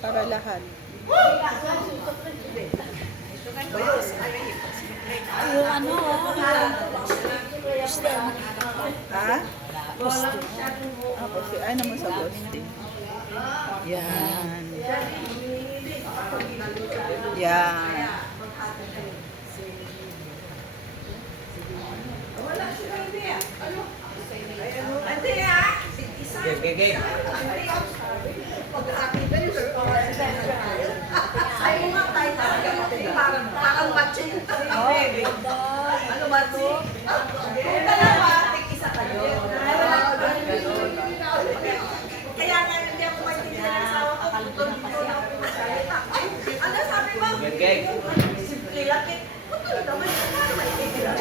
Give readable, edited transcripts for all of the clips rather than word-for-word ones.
Para lahat. Yung ano, Ha? Poste. Ay naman sa poste. Yan. Yan. Okay. ay mga tayo parang matching. Ano ba ito? Kung dalawa, tig-isa kayo. Kaya nga hindi ako maintindihan ng asawa ko. Ay, ano sabi mo? Simple lang eh. Puto naman, ano maintindihan?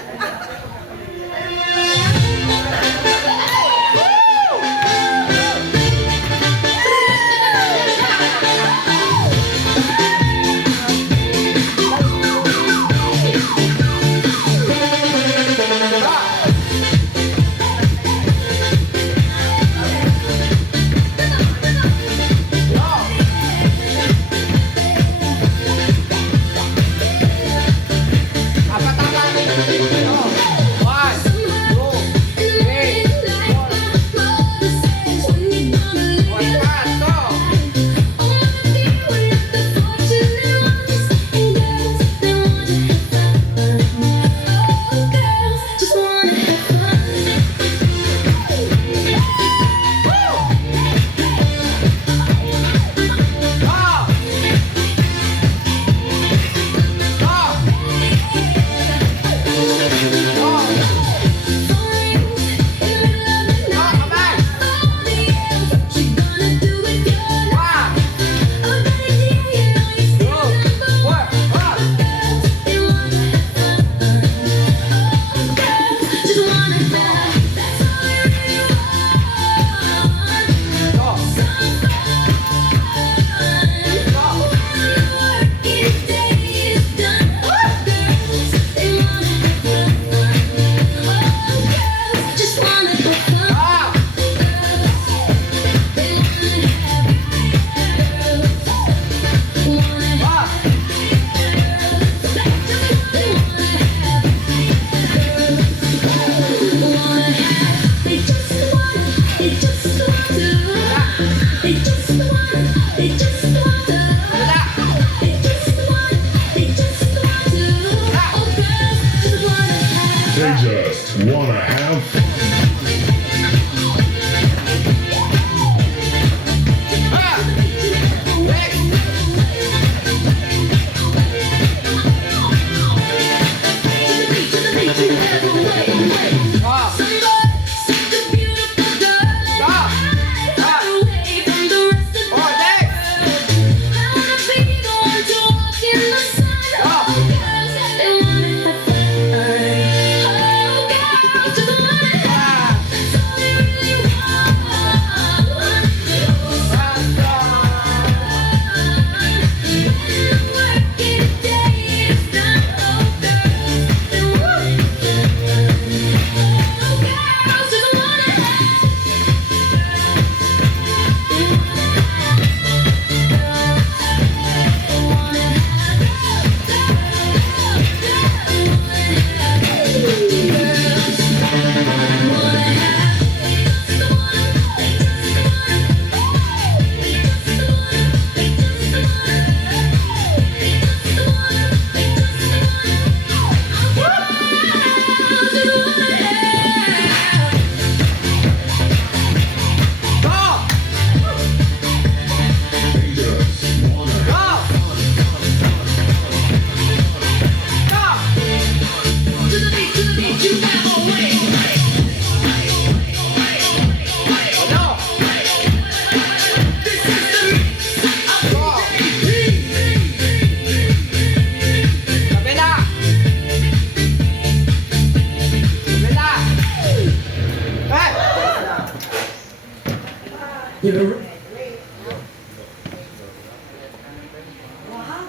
They just wanna have fun.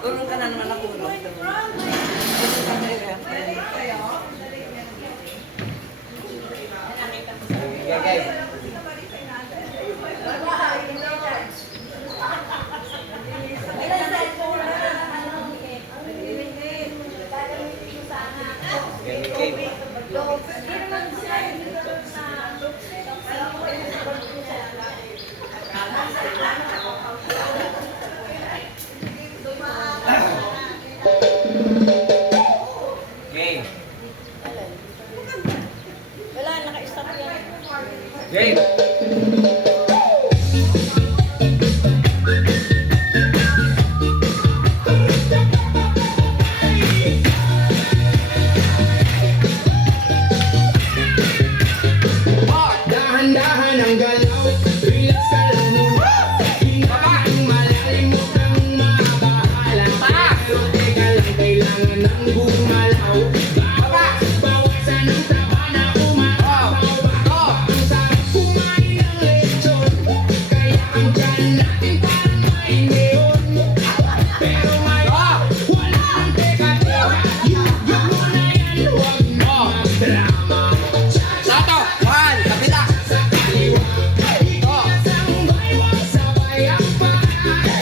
Urong ka na naman ako. Game. Wala, naka-stop yan. Game. Dahan-dahan ang galaw, relax ka lang muna. Hinahang malalim mo kang mabahala. Pero teka lang, kailangan ng gumalaw. Bawasan ang taba na umabaw. Ang sarap kumain ng lechon, kaya ang tiyan natin parang may neon. Pero ngayon, wala nang teka-teka. Yugyo mo na yan, huwag na magdrama. Sato! One! Kapila! Sa kaliwa, ikasambay mo sabay ang paa.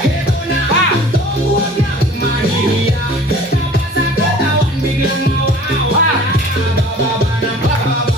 Ito na ang tugtog, huwag nang mahihiya. Taba sa katawan, biglang mawawala. Bababa ng bababa.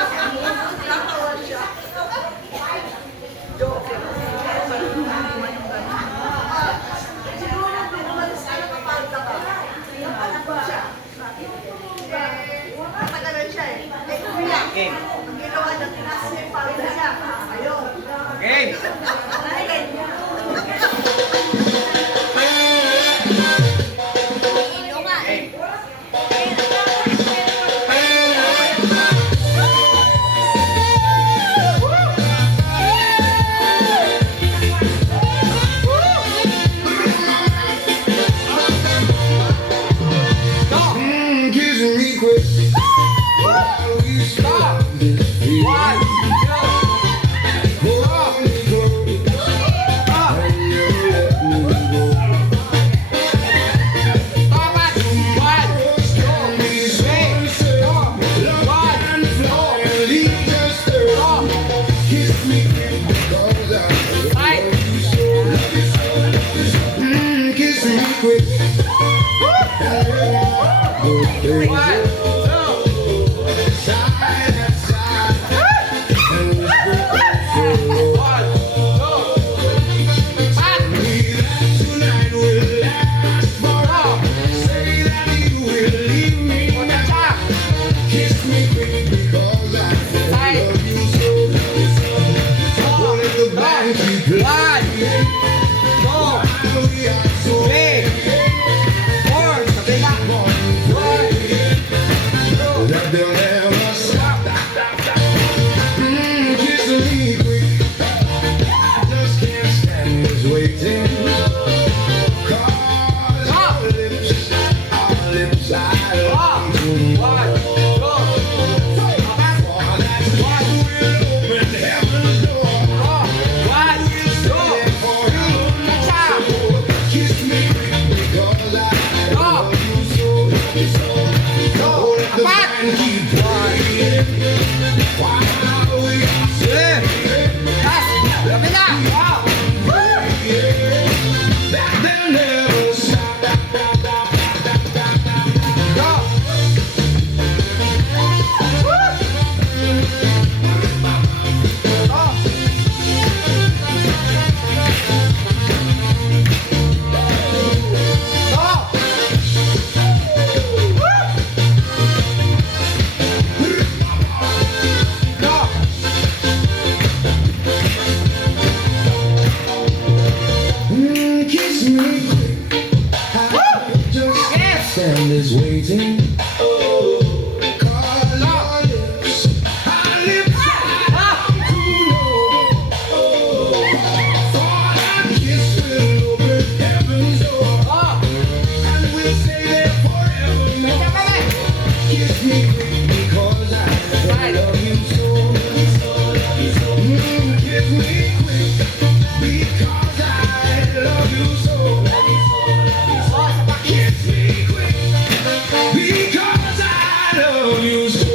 Natawa siya. Joke. Siguro kung umalis ka, nakapalta ka. Napalta siya. Matagalan siya eh. Eh, kuya. Game. Ang ginawa niya, tinaas niya yung palda niya. Ayun. Game. Kiss me quick. While we stop this feeling. One, Hold me close. And you let me go. Tapat. One, Stand me so safe. Love and fly and leave just there. Kiss me quick because I five. love you so. Kiss me quick. Go crazy. One, Side to side. And we go so low. one, Pat. Tonight will last forever. Say that you will leave me Cha. Kiss me quick because I love you so. Don't let the band keep playing. One, two, We are so three, four. Kabila. One, that they'll never stop. Kiss me quick. I just can't stand this waiting. 'Cause our lips, I love you. one, two. Tapat. For that's what will open heaven's door. One, two. For you, Cha. kiss me because I love you so. Don't let the band keep playing. While we are Three. Tas. Kabila. that they'll never stop. Go. Kiss me quick. I just can't stand this waiting. 'Cause our lips are too low. For that kiss will open heaven's door. And we'll stay there forever. Kiss me quick because I love you so. Kiss me quick because I love you so. Kiss me quick because I love you so.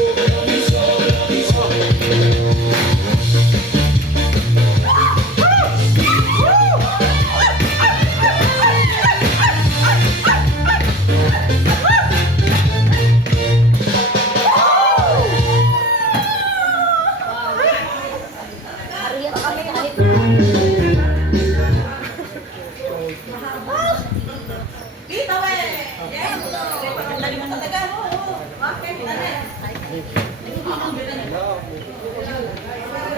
Dito eh! Yes! Dali mo talaga. Bakit? Dali.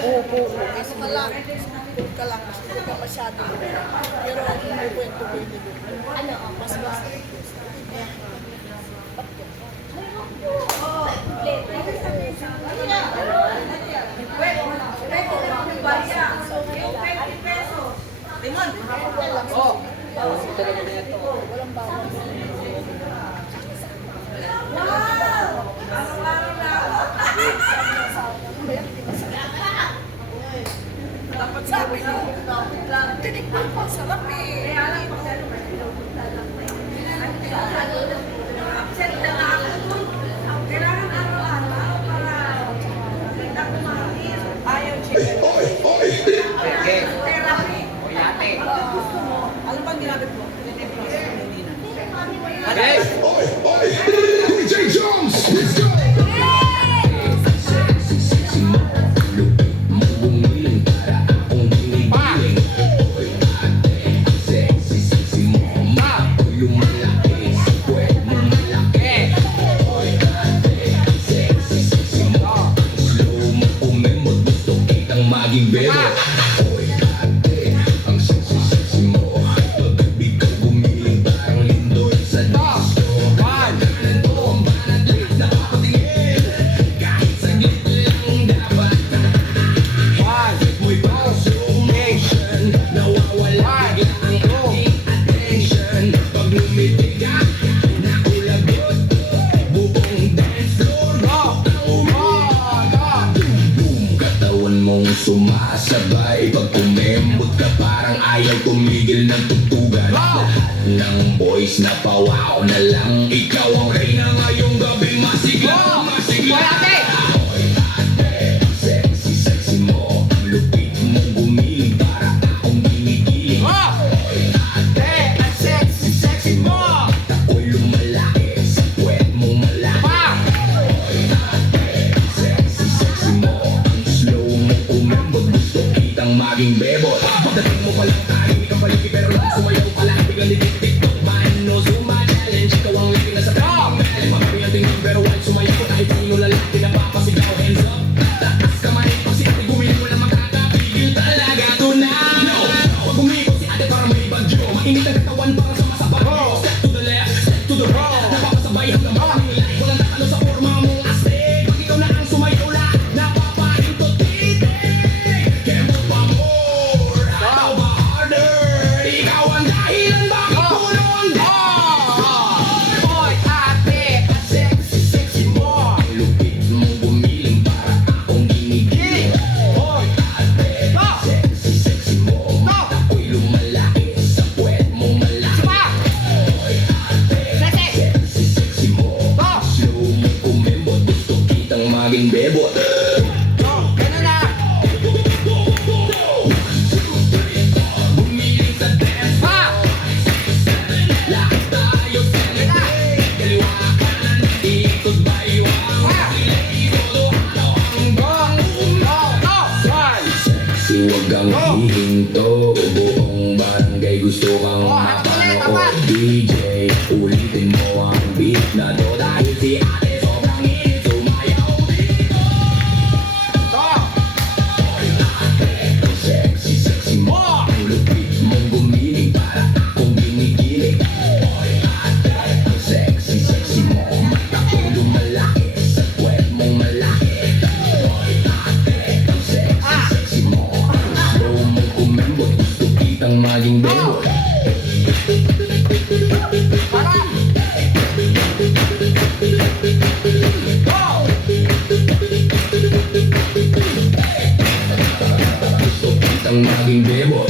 Opo, kasi ka lang. Huwag ka lang. Huwag ka masyado. Pero ang kwento ko yun. Ano? Mas basta. Limon! Oh. Walang bawal. Wow! Araw-araw na ako. Dapat sabi ko, tinikman ko, sarap eh. Kaya lang, maging bebo. Oy, ate, ang sexy-sexy mo. Pag-ibig ka gumiling parang lindoy sa disto. Pagkanan ko ang banat lit na papatingin. Kahit saglit lang dapat. Mo'y consummation. Nawawala bigla ang aking attention. Pag lumiti ka, nakulagot buong dance floor. Katawan mong sumasabay. Pag kumembot ka parang ayaw tumigil ng tutugan. Lahat ng boys na pawaw na lang. Ikaw ang reyna ngayong gabing masigla. Masigla. Oy, ate, sexy, sexy mo. Ang lupit mong gumiling para akong ginigiling. Oy, ate, ang sexy, sexy mo. Ako'y lumalaki sa puwet mong malaki. Oy, ate, sexy, sexy mo. Ang slow mo kumembot. Gusto kitang maging bebot. Pagdating mo palang tahimik ang paligid pero lang sumayaw pala. Biglang tiktok man no Zumba challenge. Ikaw ang lagi na sa pagkakamali. Mabari ang tingin pero while sumayaw kahit sino lalaki na papasigaw. Hands up, taas kamay. Pag si ate gumiling wala makakapigil talaga. Tunay no, pag gumiling si ate parang may bagyo. Mainit ang katawan parang sama sa bagyo. Step to the left, step to the right. Napapasabay hanggang morning light. Walang tatalo sa forma mong astig. Pag ikaw na ang sumayaw lahat napapahintot titig. Kemo pa more, ataw ba harder? Ikaw ang dahilan bakit tulong. Oy, ate, ang sexy, sexy mo. Ang lupit mong gumiling para akong ginigiling. Oy, ate, sexy, sexy mo. Ako'y lumalaki sa puwet mong malaki. Oy, ate, sexy, sexy mo. Slow mo kumembot. Gusto kitang maging bebot. Gumiling sa dance floor. Lahat tayo celebrate. Kaliwa kanan, ikot baywang. Sila'y todo ang sexy, wag kang hihinto. Buong barangay gusto kang mapanood. DJ, ulitin mo ang beat na to. Dahil si ate sobrang init, sumayaw dito. Oy, ate, ang sexy, sexy mo. Ang lupit mong gumiling para akong ginigiling. Oy, ate, ang sexy, sexy mo. Mata ko'y lumalaki sa puwet mong malaki. Oy, ate, ang sexy, sexy mo. Slow mo kumembot. Gusto kitang maging bebot. Gusto kitang maging bebot.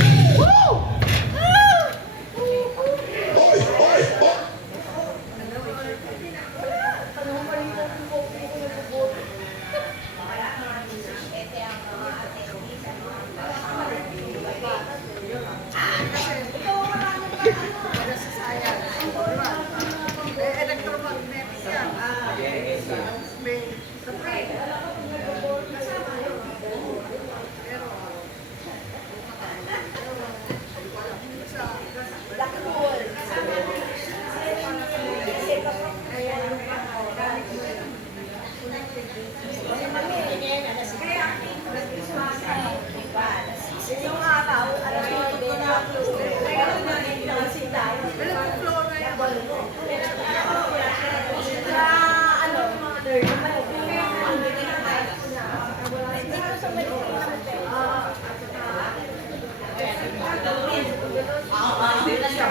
Electromagnetic yan. Yung araw, alam mo, ito na ako. Kaya naman, sinasita. Walang flow na yan. Sa ano, mga nerd, dito sa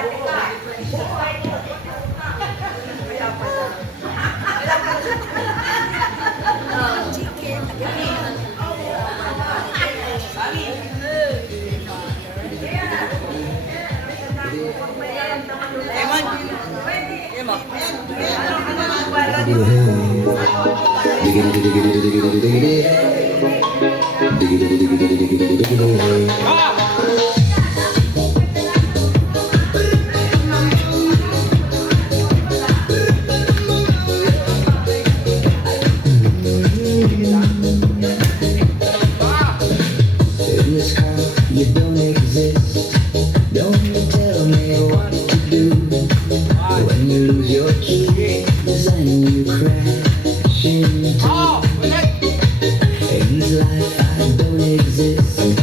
In this car, you don't exist. Don't tell me what to do. When you lose your keys and you crash into. In this life, I don't exist.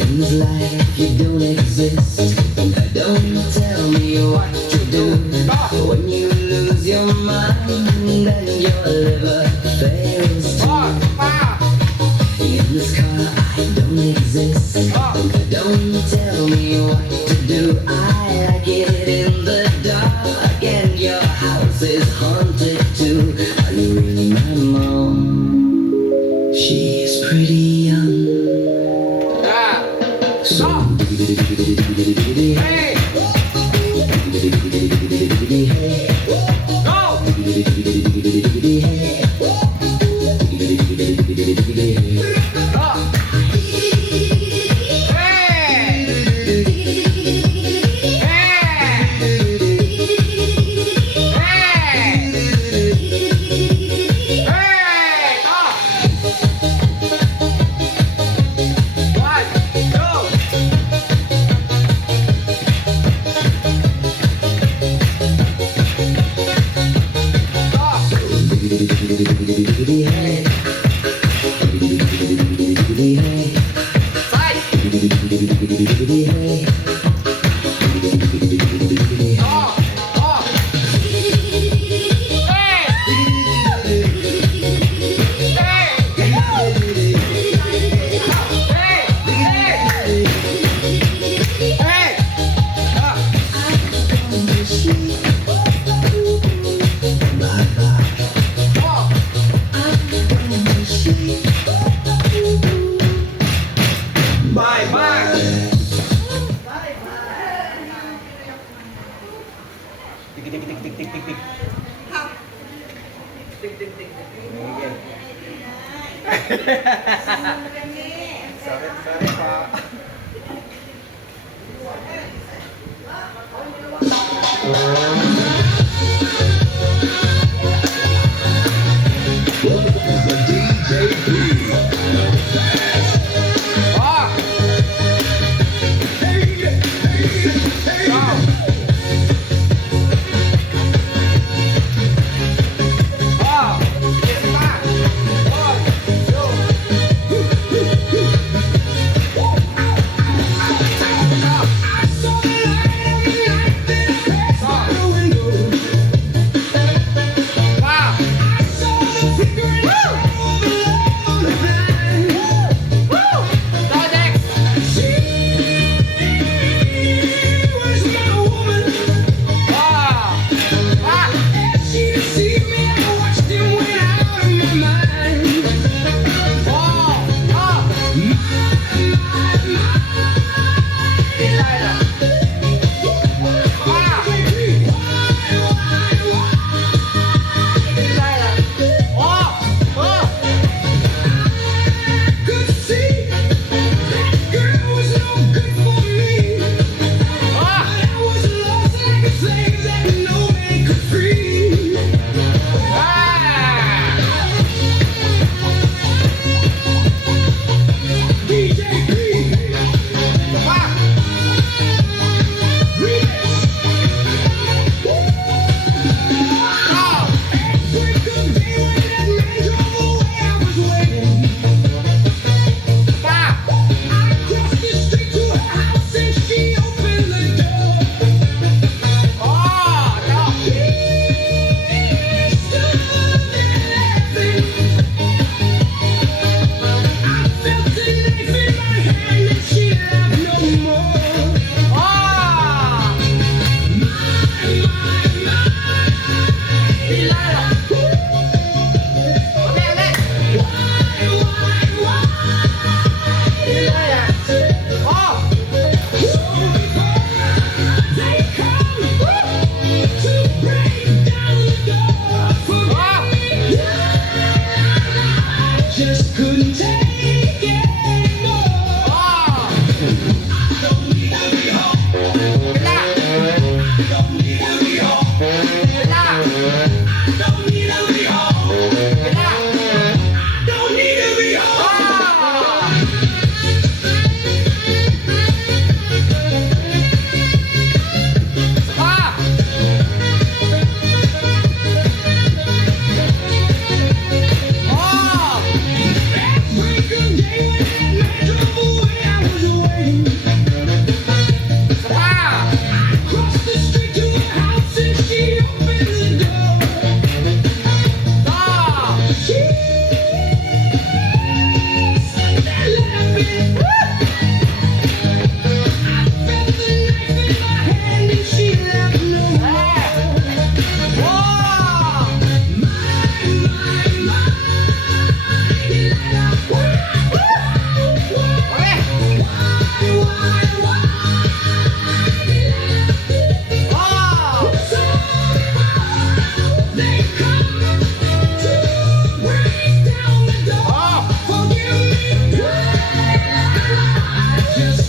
In this life you don't exist. Don't tell me what to do. When you lose your mind and your liver fails to. In this car I don't exist. Don't tell me what to do. I like it in the dark and your house is haunted too. Are you really my mom? She's pretty young. So Hey! Go! Bye bye. Tik tik tik tik tik tik tik. Sorry Pak.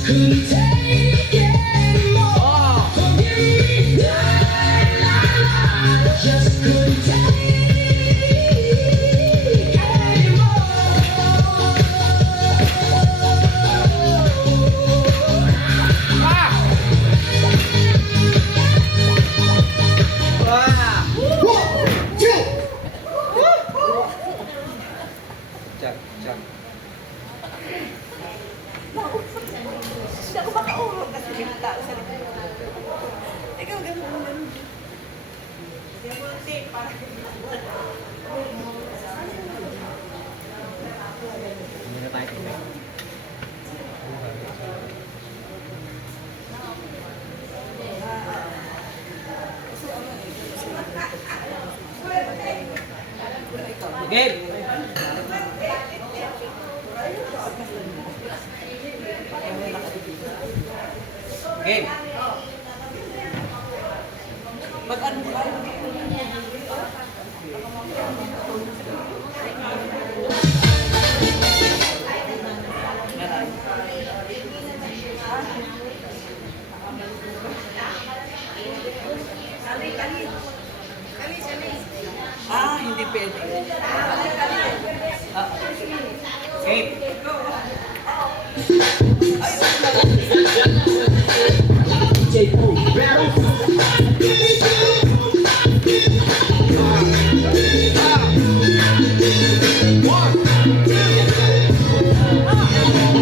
couldn't take anymore. Oh! Forgive me, darling, I just couldn't take anymore. Ah! Ah! Check, check. Siya ko makaurog kasi yung tao sa likod. Ikaw ganun mo lang. Hindi mo lang tape para Hindi na tayo tingnan. Okay. Okay. Pag ano ba? Ah, hindi pwede. Okay. DJ Pooh, battle.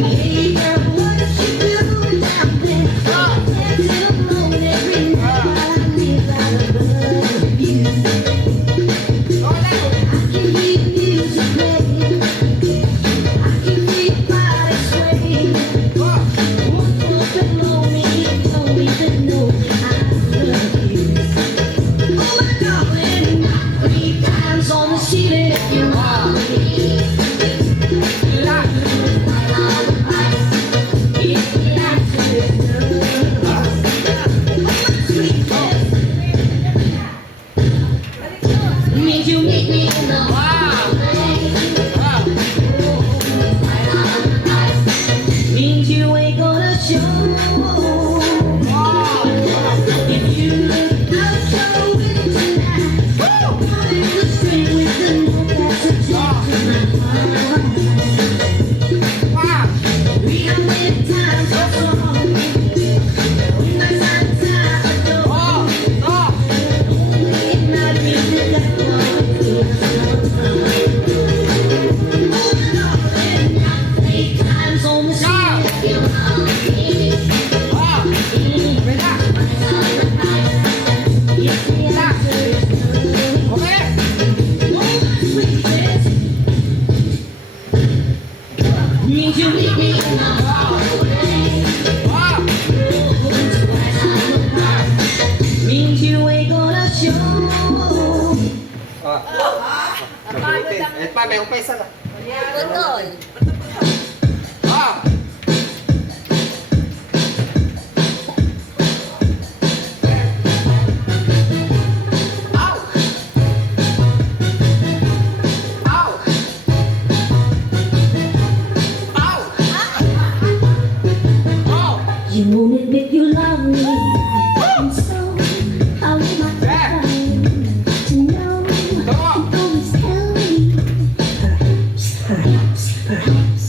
Hey girl, what you doing down there? Dancing alone every night while I live out of you. I can hear music playing. I can hear body swaying. One look below me, he told me to know that I love you. Oh my darling, 3 times on the ceiling if you want me. Means you meet me in the means you ain't gonna show. If you look out your window tonight, pulling the string with the note that's attached to my heart. We don't live time so long. When the sun's out the door, only night music that one feels so. 3 times on the street if you want me. If the answer is no, oh my sweetness, means you meet me in the hallway. Means you ain't gonna show. Nabutin. Eh pa, may umpisa na. Putol. Ah! Ow! Ow! Ow! Oh! You won't admit you love me, and so how am I trying to know? Come on. You always tell me, perhaps, perhaps.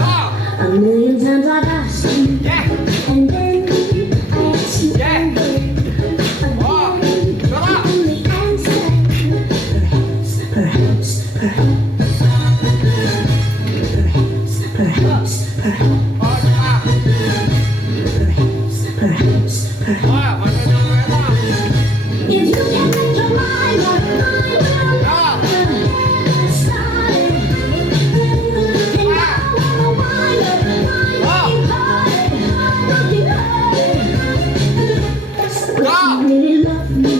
Ah! A million times I've asked you, Yeah! and then I ask you Yeah. again. Oh! Again, Come on. only answer, perhaps, perhaps, perhaps. Perhaps, perhaps, perhaps. Oh, ah! Perhaps, perhaps, perhaps. Ah! Maganda mo ito. If you can make your mind up, I will. Ah! Started, and now I wanna wind up, looking hard, Ah! you really love me.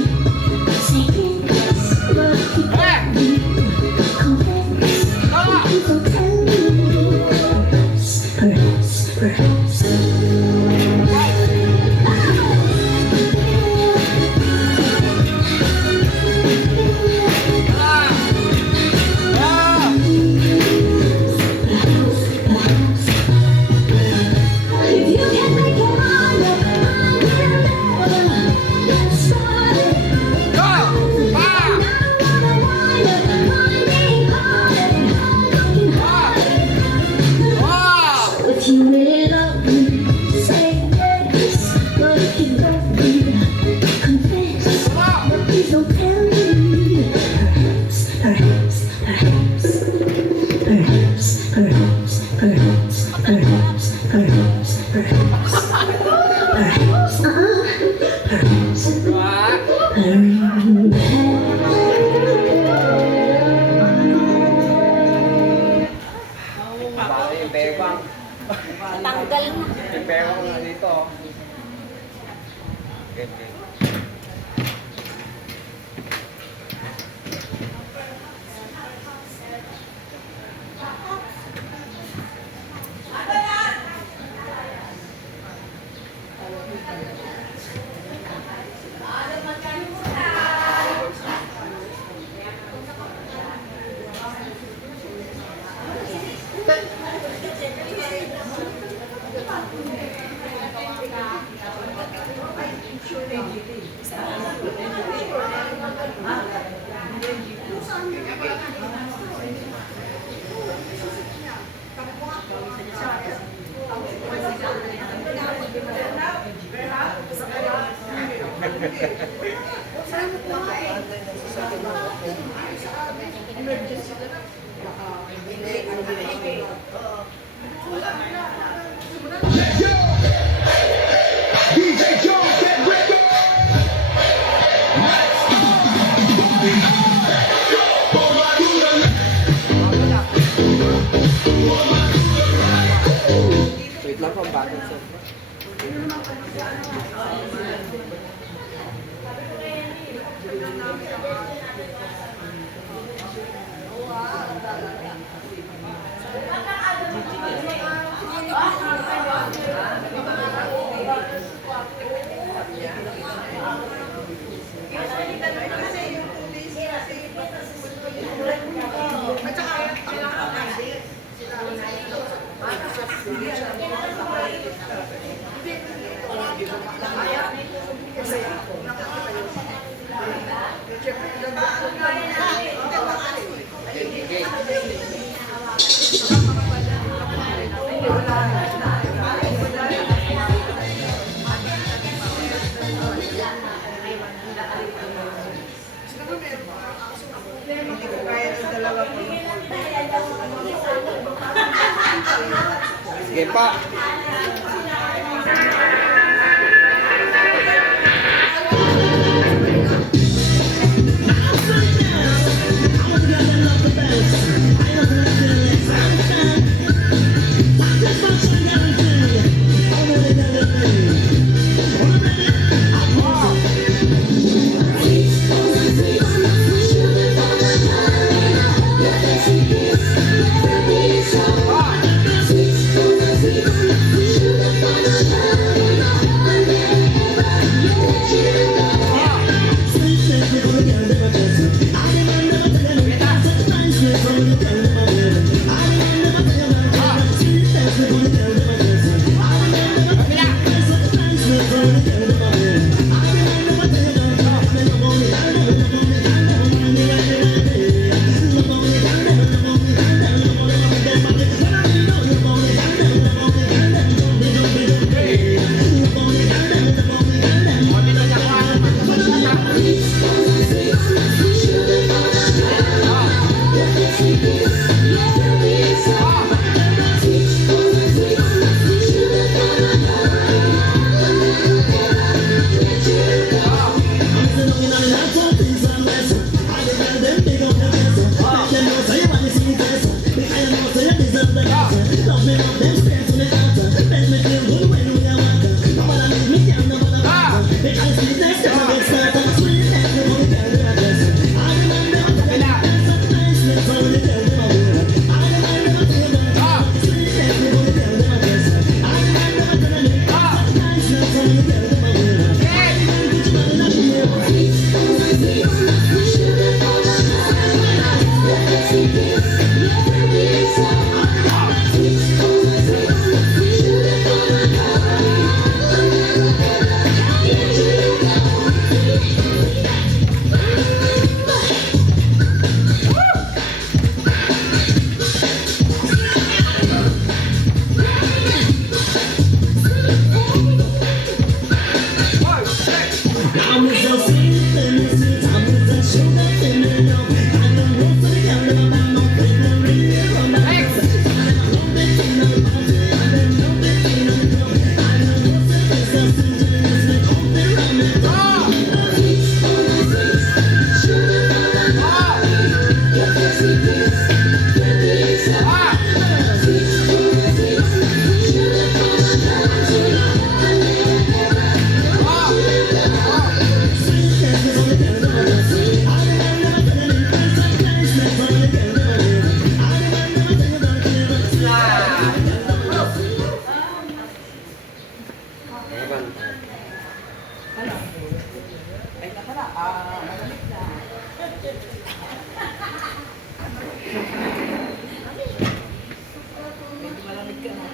Second guess, but you Eh! confess. Ah! So tell me, perhaps, perhaps, you really love me, say yes. But if you don't need confess, but please don't tell me. Perhaps, perhaps, perhaps, perhaps, perhaps, perhaps, perhaps, perhaps, perhaps, perhaps, perhaps, Bali yung bewang. Tanggal na. Yung bewang na dito. Okay, okay. Let's go! DJ Jones, get ready! Let's go! Party on! Go right to the left. Wait lang po, bakit sir? Sige pa.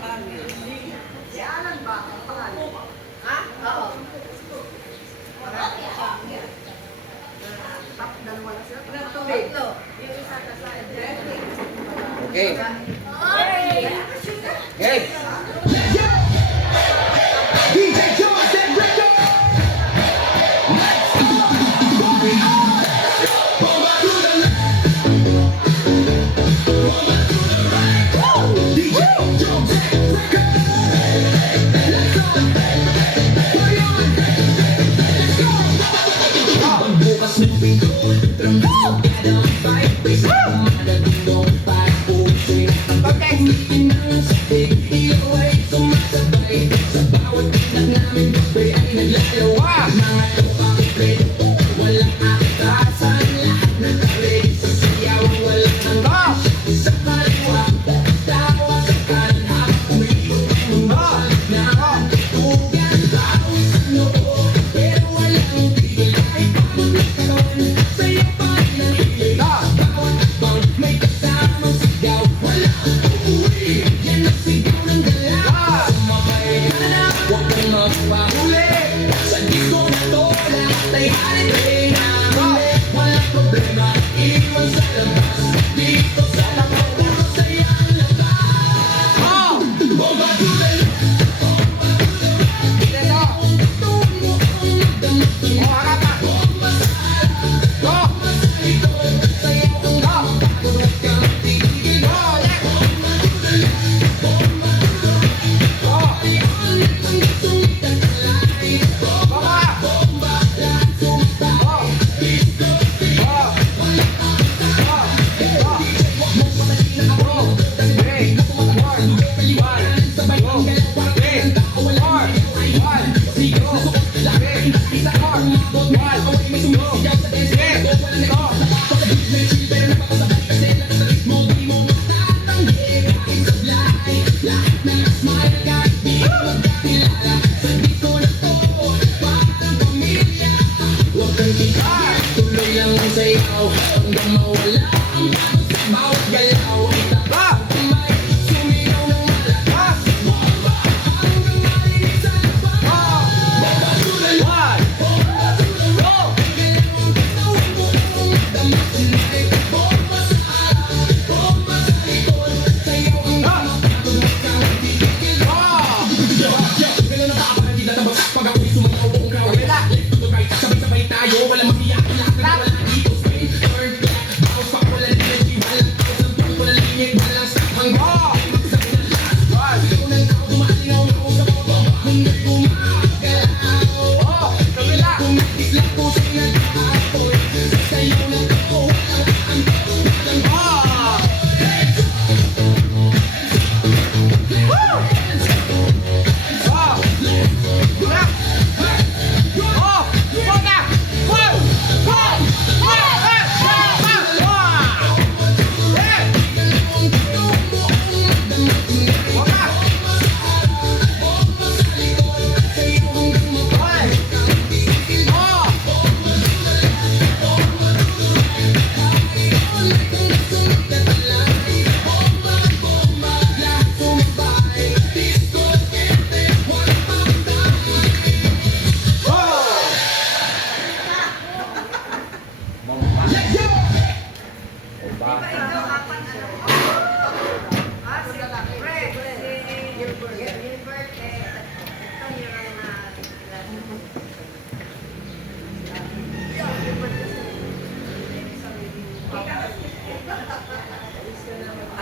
Si Alan ba? Ang pangalan? Ha? Oo. Dalawa lang sila. Tatlo. Yung isa ka sa Okay. Okay. DJ Jones and Rico. DJ Jones and Rico. Pagbukas ng pinto, ramdam ka ng vibe. Basic na madagindong pag-usik. Umitin ng sasig, iaway sumasabay. Sa bawat inak namin, babe ay naglalawa. Mga tokang preto, walang akatasan. Lahat na tabi, sasayaw, walang hanggang. Sa kaliwa, tawa sa kanan, habang umiikot ang mundo sa gitna. Tugan, bawat sa noo, pero walang tigil. Kahit paano nagkaroon, sa'yo pa rin ang hilig. Bawat abang, may kasamang sigaw. Walang uuwi, yan ang sigaw ng dalaw. Sumabay ka na, huwag kang magpahuli. Sa disco na to, lahat ay holiday na muli. Walang problema, iwan sa labas. Dito sa labas, masaya ang labas. Bomba to the left, bomba to the right. Gusto mo ang magdamag. Bomba sa harap, bomba sa likod. Sayaw ang mapapagod, huwag kang titigil. Bomba to the left, bomba to the right. Ayun, kung gustong itatalay. Bomba, bomba, lahat sumasabay. Disco, disco, walang akatasan. DJ, huwag mong patayin ang apoy. Kasi bakit di na tumatakas? Paliwanag, sabay ang galaw. Ang tao walang ayaw. Sigaw sa suot, lahat ay nakita. Umabot, away, may sumisigaw sa dance. Walang nakikita sa kapag may chill, pero napapasabay kasi lahat sa ritmo. Di mo matatanggi kahit sablay. Lahat na smile kahit di mo magkakilala. Sa disco na to, parang pamilya. Huwag kang titigil, tuloy lang ang sayaw. Hanggang mawala ang pagod sa bawat galaw. Itaas ang kamay, sumigaw ng malakas. Bomba, hanggang marinig sa labas. Bomba to the left, bomba to the right. Galaw ang katawan mo kung magdamag sinay. Bomba sa harap, bomba sa likod. Sayaw ang mapapagod, huwag kang titigil. Galaw na baka parang di natabagsak. Pag ako'y sumayaw buong crowd. Left to the right, sabay-sabay tayo. Walang mahiyak, lahat na wala dito. Spin, turn, back, bounce, pa walang energy. Walang pause, ang pagod, walang limit. Walang stop hanggang magsabay ng lahat. Ikaw ng tao, tumalingaw-ngaw sa baba. Mundo'y gumagalaw. Kumitis lang puso'y nag-aapoy. Sasayaw na to, walang aantay. Walang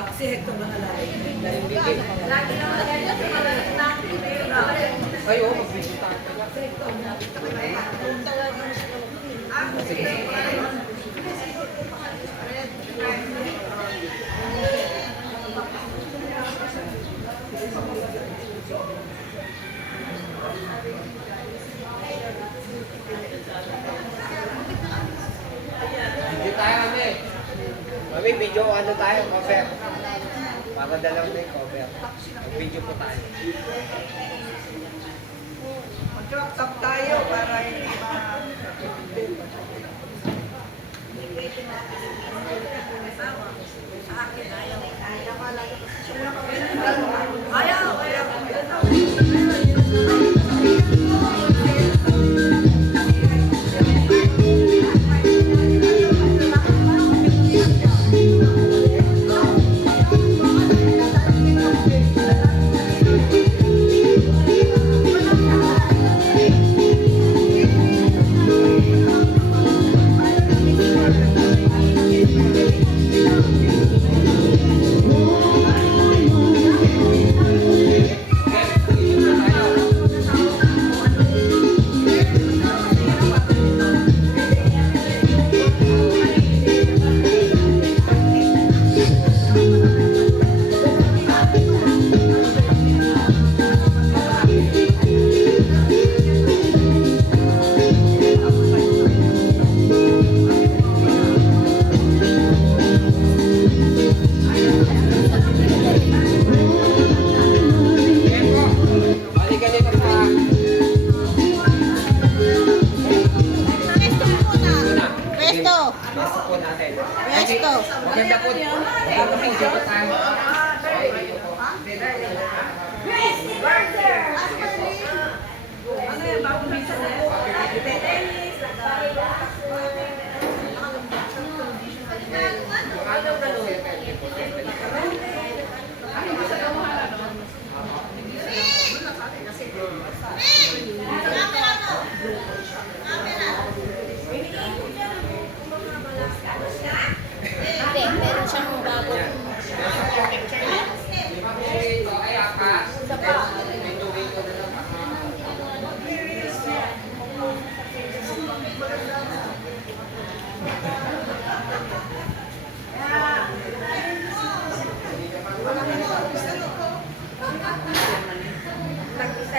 Ako si Hector Mahalay. Lagi lang maganda sa mga natin. Ay, oo, mag-video tayo. Video tayo kami. Mami, video ano tayo, cover. Para dalawang na yung cover. Mag-video po tayo. Mag-drop top tayo para hindi Ayaw!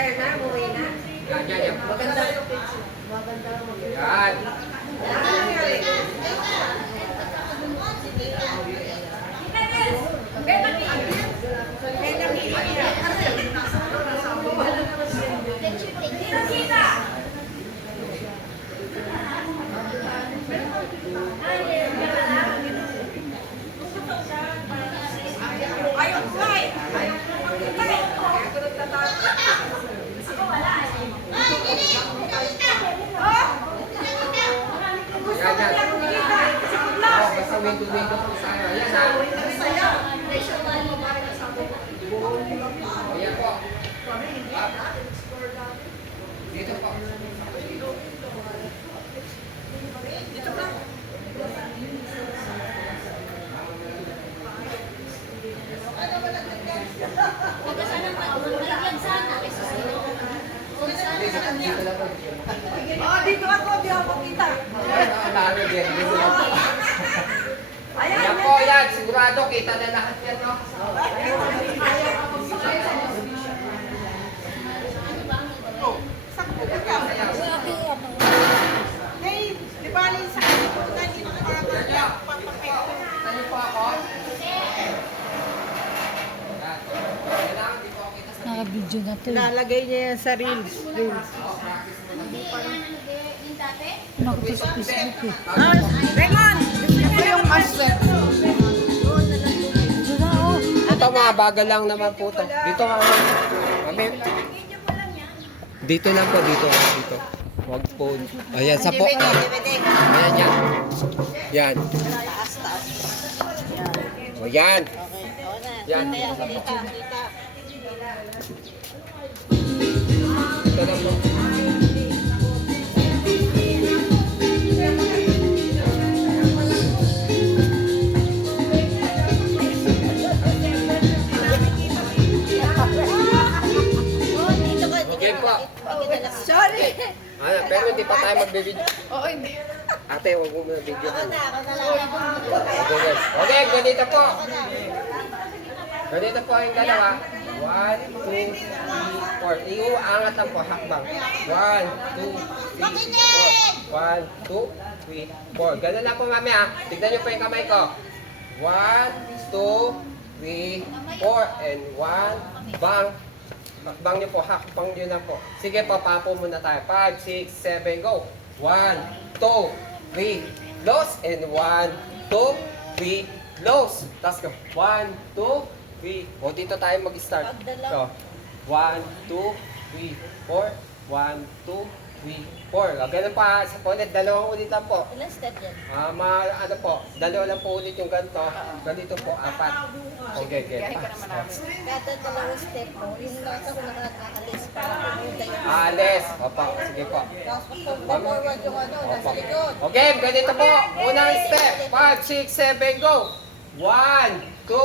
Retire na, umuwi na. Yan. Maganda. Yan. Ano nangyari? Ayaw ko ay! Ayaw ko magkita eh! Kaya ko nagtatawag. Ako wala eh. Oh! Gusto ko niya kumita eh. Kasi kudlas. Oh, basta window po tayo. Yan ha. Ang saya. O yan po. Dito po. Dito lang po. Oh, dito ako, di ako makita. Ang dami din. Dito lang po. Ayan, Yan po yan. Sigurado kita na lahat yan, no? sakto ka. Hey, di ba alin sa kalimutan, hindi nakakaganda. Saan po ako? Yan. Kailangan di po ako kita sa Naka-video na to. Lalagay niya yan sa reels. Naku, sa Facebook eh. Raymond! Ito yung master. Ito na oh. Ito mga bagal lang naman po to. Dito mga kami. Dito lang po, dito. Huwag po. Ayan, sa po. Ayan, yan. Yan. O, yan. Yan. Ito lang po. Okay po. Sorry! Ano, pero hindi pa tayo magbe-video. Oo, hindi. Ate, huwag mo mag-video. Okay, ganito po. Ganito po yung dalawa. 1, 2, 3, 4. Iuangat lang po, hakbang. 1, 2, 3, 4. 1, 2, 3, 4. Ganun lang po, mami ha. Tignan niyo po yung kamay ko. 1, 2, 3, 4. And 1, bang. Hakbang niyo po, hakbang niyo lang po. Sige po, papo muna tayo. 5, 6, 7, go. 1, 2, 3, close. And 1, 2, 3, close. Tapos go. 1, 2, 3. O, dito tayo mag-start. So, 1, 2, 3, 4. 1, 2, 3, 4. Ganun pa. Sa ulit, dalawang ulit lang po. Ilan step yan? Ano po, dalawa lang po ulit yung ganito. Ganito po, 4. Okay. Kada dalawang step mo, yung nasa ko nakakalis para pumunta yung Alis. Opo, sige po. tapos pag forward yung ano, nasa likod. Okay, ganito po. Unang step. 5, 6, 7, go. 1, 2,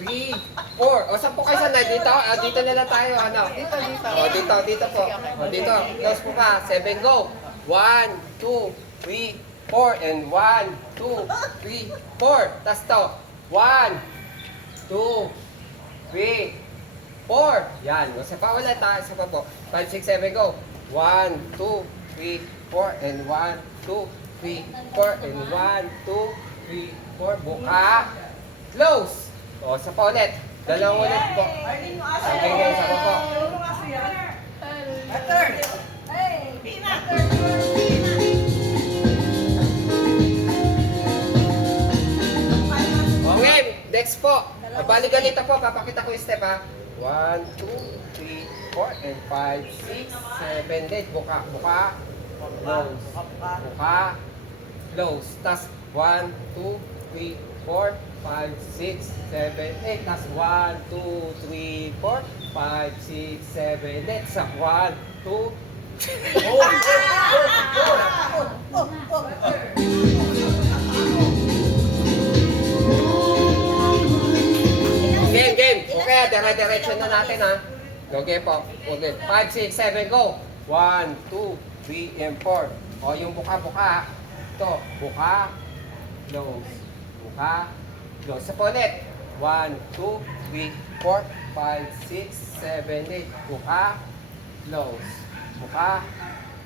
3, 4. O, saan po kayo sanay? Dito? Dito na lang tayo. Ano? Dito po. Dito. Close po pa. 7, go. 1, 2, 3, 4. And 1, 2, 3, 4. Tas to. 1, 2, 3, 4. Yan. Isa pa ulit ha. Isa pa po. 5, 6, 7, go. 1, 2, 3, 4. And 1, 2, 3, 4. And 1, 2, 3, 4. Buka. Close. O, isa pa ulit. Dalawang ulit po. Okay, guys. Isa pa po. Okay, next po. Bali ganito po, papakita ko yung step ha. 1, 2, 3, 4, and 5, 6, 7, 8. Buka, close. Buka, close. Tas 1, 2, 3, 4, 5, 6, 7, 8. Tas 1, 2, 3, 4, 5, 6, 7, 8. Sa 1, 2, Game. Okay, dire-diretso na natin ha. Okay po. Okay. 5, 6, 7, go. 1, 2, 3, and 4. O, yung buka. Ito. Buka. Close. Buka. Close. Sa ulit. 1, 2, 3, 4, 5, 6, 7, 8. Buka. close. Mukha,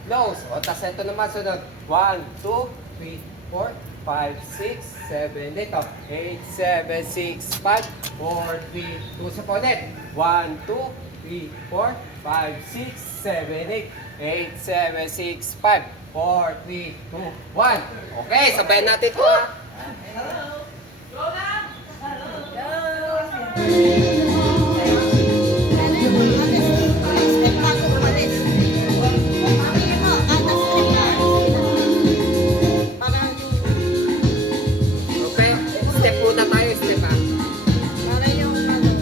close. O, tas ito naman sunod. 1, 2, 3, 4, 5, 6, 7, 8. 8, 7, 6, 5, 4, 3, 2. Sa ulit. 1, 2, 3, 4, 5, 6, 7, 8. 8, 7, 6, 5, 4, 3, 2, 1. Okay, sabayan natin ito ha. Okay, step muna tayo, step ha. Para yung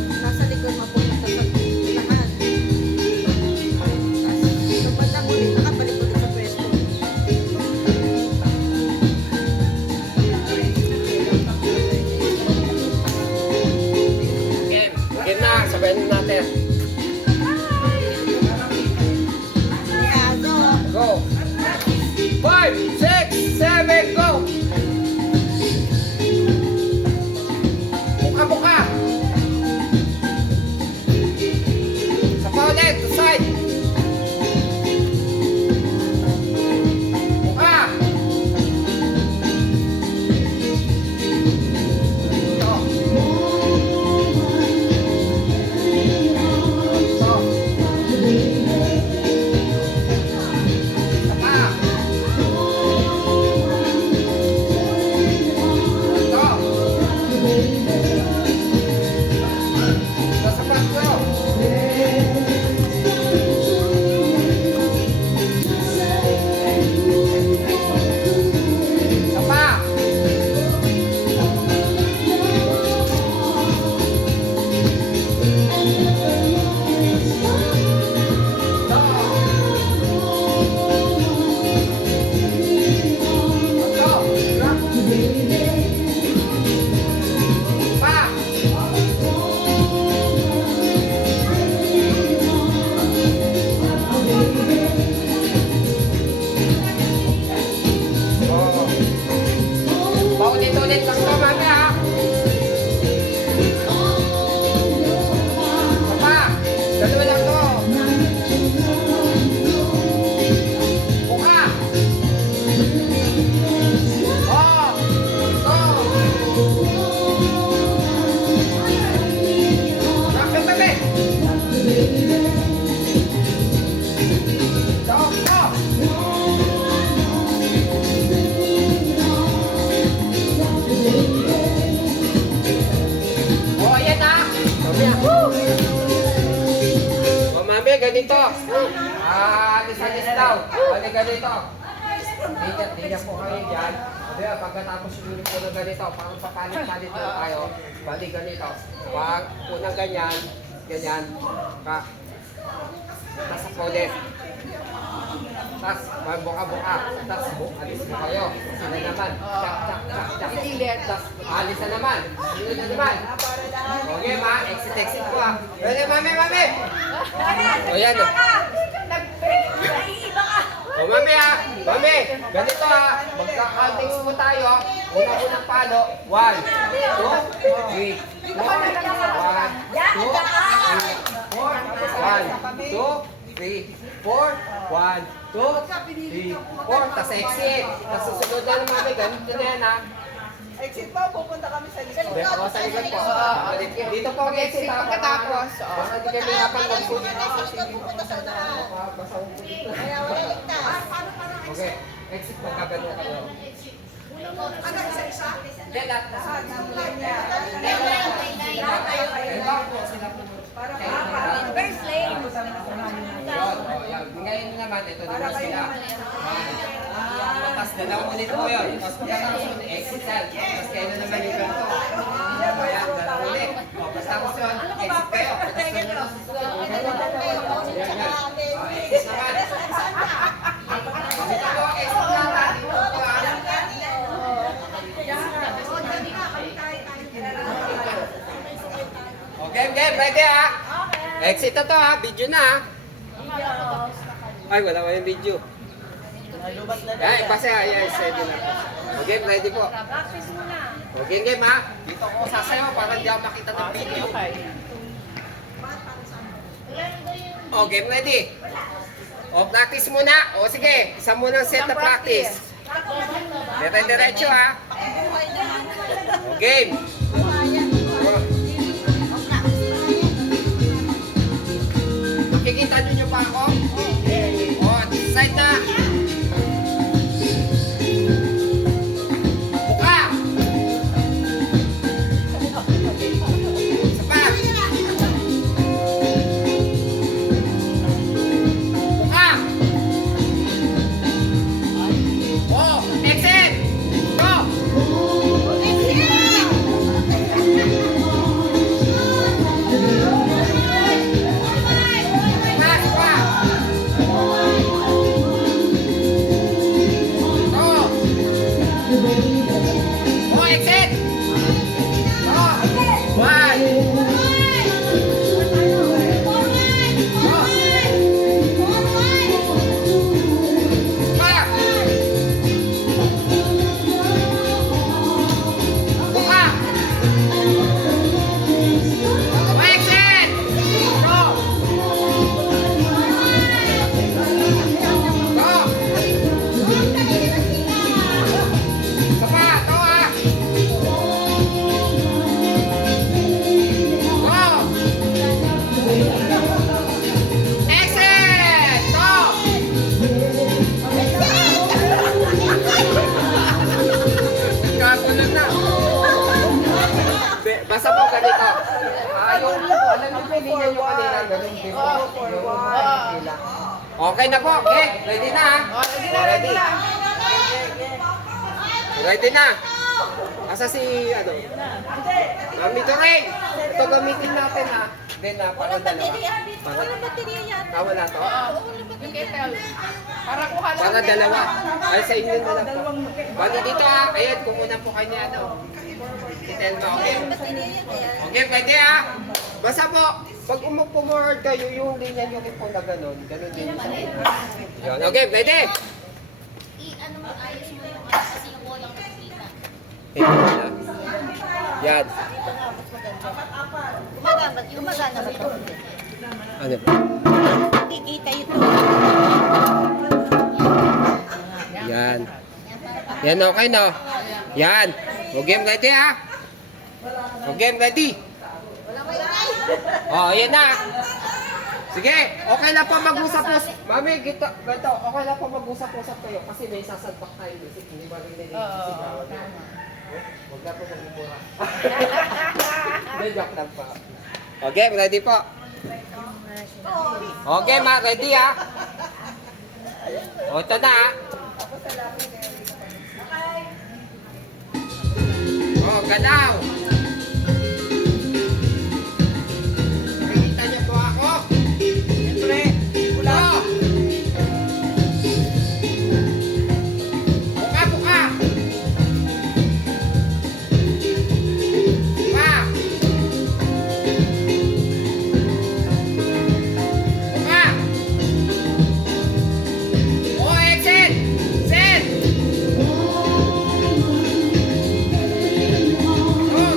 nasa likod mapunta sa lahat. Yung bandang ulit, nakabalik ulit sa pwesto. Game, game na, sabayan natin. Yeah, so, Go! 5, 6, 7, go! Buka-buka! Sa pa ulit, to side! Buka! Ito. Ito. Isa pa. Ito. Ito sa patlo. Isa pa. Ito. Ito. Pa. Oh. Paulit-ulit lang to, mami ha. Papa, dalawa lang to. Buka. Oh. Ito. Rakit kami. Ito. Ito. Oh, ayan na. Mami, oh, mami, ganito. Alis daw. Mami, ganito. Tingnan po kayo dyan. Sabi, pagkatapos yung po ng ganito, parang papalit-palit na tayo. Bali, ganito. Pag po ng ganyan, ganyan, nasa polis. Tas, magbuka-buka. Tas, alis mo kayo. Sila naman. Tsak, tsak, tsak, tsak. Tas, alis na naman. Sila na naman. Okay, ma. Exit po ah. Ready, mami, mami. O, yan. O, mami ah. Mami, ganito ah. Magka-counting po tayo. Unang-unang palo. 1, 2, 3, 4. 1, 2, 3, 4. 1, 2, 3, 4. 1, 2, 3, 4. Tas exit. Tas susunod na naman may ganito na yan ha. Exit po, pupunta kami sa likod. Hindi, ako sa likod po. Dito po ang exit ha. Pagkatapos. Basta hindi kami napan mag-food. kaya wala ligtas. Okay. Exit po kagano kayo. Ano, isa-isa? Hindi, lahat na. Ito po sila po. First lane. Yun, oh, yan. Ngayon naman, ito naman sila. Tapos dalawang ulit po yun. Tapos pagkatapos yun, exit side. Tapos kayo na naman yung ganito. Ayan, dalawang ulit. O, tapos yun, exit kayo. Yan, yan. O, exit naman. Dito po, exit naman. Dito po, Okay, game, ready ha? Exit na to ha, video na ha. Ay, wala pa yung video. Ay, pase ha, yes, ready na. Okay, ready po. Okay, game ha. Dito ko sasayaw para hindi ako makita ng video. Wala na daw yung O, game ready. O, practice muna. O, sige. Isa muna set na practice. Dire-diretso ha. O, game. Makikita nyo pa ako? O, side na. Buka. Isa pa. Buka. O, exit. Go. Pass pa. Go. O, exit. Go. One. Pa. Buka. O, exit. Go. Go. Isa pa. Go ah. Go. Exit. Go. Nagkagulan na. Basta po ganito. Alam niyo po, linya nyo kanina, ganun din po. Okay na po. Okay, ready na ha? Ready. Ready na. Asa si, ano? Mami Toreng. Ito gamitin natin ha. Then na, para dalawa. Para, wala to? Para dalawa. Ay, sa inyo na lang po. Bali dito ha. Ayan, kumunan po kayo niya, ano? Titel mo, okay? Okay, pwede ha? Basta po, pag umupumorad kayo, yung linya nyo rin po na ganun. Ganun din. Yan, okay, pwede. I-ano mo, ayos mo yung kasi yung walang nakikita. Yan. Gumagana ba ito? Ano po? Hindi kita ito. Yan. Yan, okay no? Yan. Okay, ready ha? Okay, ready? Oh, yan na. Sige, okay na po mag-usap-usap. Mami, gito, okay na po mag-usap-usap kayo kasi may sasalpak tayo. Hindi ba rin nilisigawan nyo? Huwag na po magmumura. Hindi, joke lang po. Okay, ready po? Okay, ma, ready ha? O, ito na ha? O, galaw. Nakikita niyo po ako? Siyempre, wala. Buka, buka. Buka. Buka. O, exit. Exit. Go.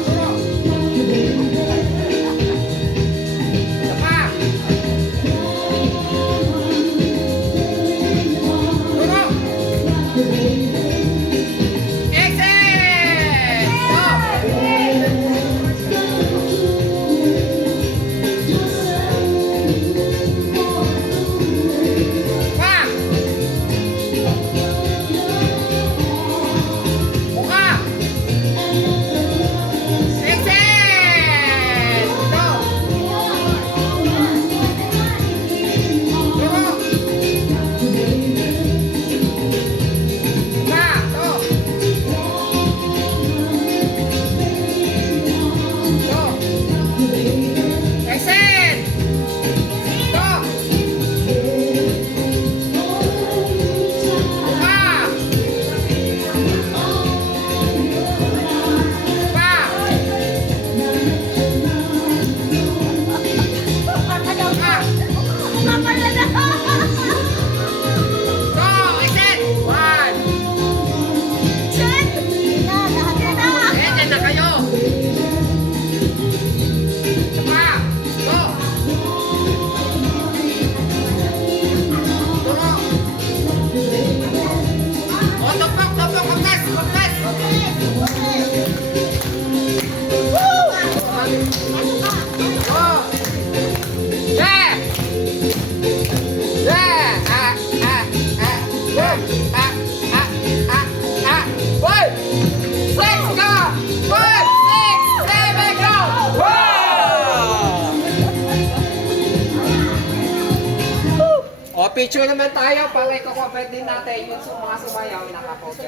picture naman tayo para i-cover din natin yung mga sumayaw nakapost.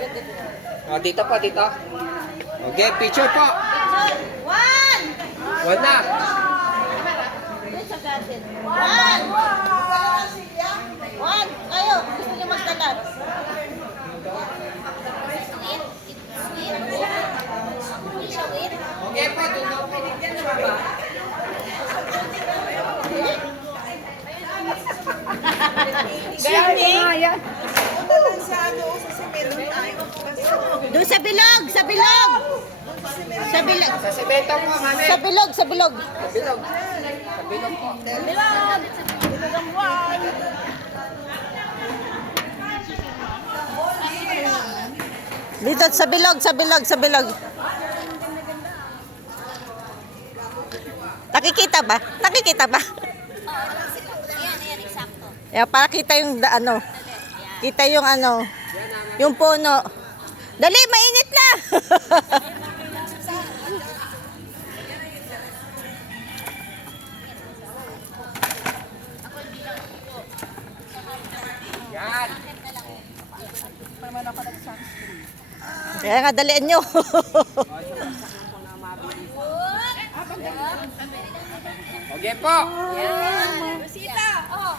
O, dito po, dito. Okay, picture po. One! One na. One! One! Kayo, gusto niyo magtalat? Okay po, dito po. Doon sa bilog! Sa bilog! Sa bilog! Sa semento po, mami. Sa bilog! Sa bilog! Bilog. Sa bilog po. Bilog! Bilog ang buwan! Dito, sa bilog, sa bilog, sa bilog. Nakikita ba? Nakikita ba? Ayan, eksakto. Yeah, para kita yung ano. Kita yung ano. Yung puno. Dali, mainit na! Yan. Kaya nga, dalian nyo. Okay po. Rosita! Oh.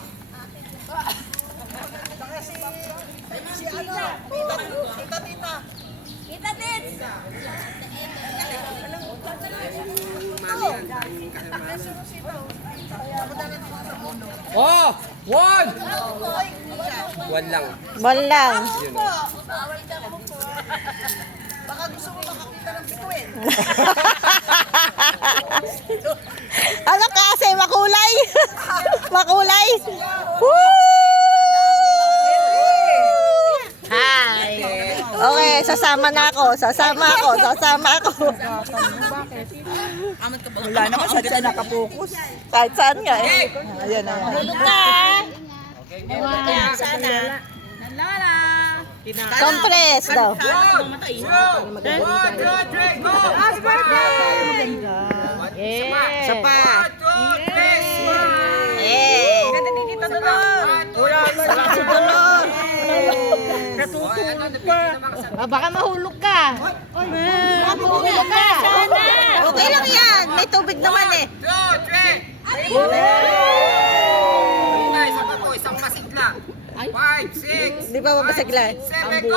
Kita din! Oh! One! One lang. Ball lang. Yun, oh. Ano kasi? Makulay? Makulay? Woo! Hi! Okay, sasama na ako. Sasama ako. Sasama ako. Wala naman, sadya nakapokus. Kahit saan nga eh. Ayan na yan. Tulog ka! Sana. Compress daw. One, two, three, go! Happy birthday! Isa pa. One, two, three, smile! Eh. Baka mahulog ka. Mahulog ka. Sana. Okay lang yan. May tubig naman eh. Two, three! Isa pa po, isang masit lang. 5, 6, Di ba mabasag lang? 7, go!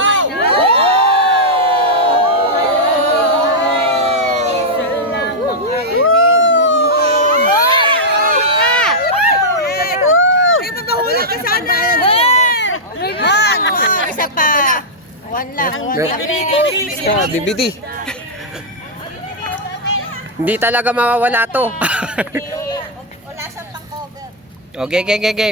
Isa pa. One lang. DVD. Hindi talaga mawawala to. Wala siyang pang-cover. Okay, okay, okay, okay.